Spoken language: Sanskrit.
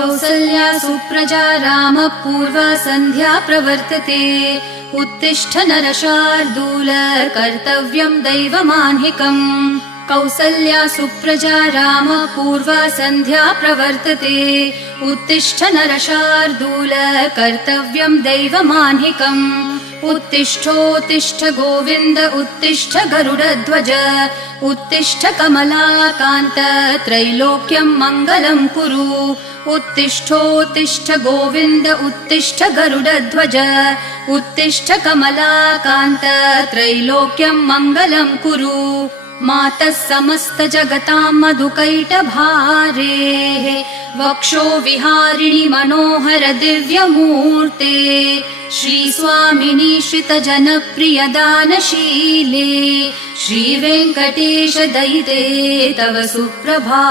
कौसल्या सुप्रजा रामपूर्वा सन्ध्या प्रवर्तते उत्तिष्ठ नरशार्दूल कर्तव्यं दैवमान्हिकम् कौसल्या सुप्रजा रामपूर्वा सन्ध्या प्रवर्तते उत्तिष्ठ नरशार्दूल कर्तव्यं दैवमान्हिकम् उत्तिष्ठोत्तिष्ठ गोविन्द उत्तिष्ठ गरुडध्वज उत्तिष्ठ कमलाकान्त त्रैलोक्यं मङ्गलं कुरु उत्तिष्ठोत्तिष्ठ गोविन्द उत्तिष्ठ गरुडध्वज उत्तिष्ठ कमलाकान्त त्रैलोक्यं मङ्गलं कुरु मातः समस्त जगतां मधुकैटभारेः वक्षो विहारिणि मनोहर दिव्यमूर्ते श्रीस्वामिनि श्रितजनप्रियदानशीले श्रीवेङ्कटेश दयिते तव सुप्रभातम्।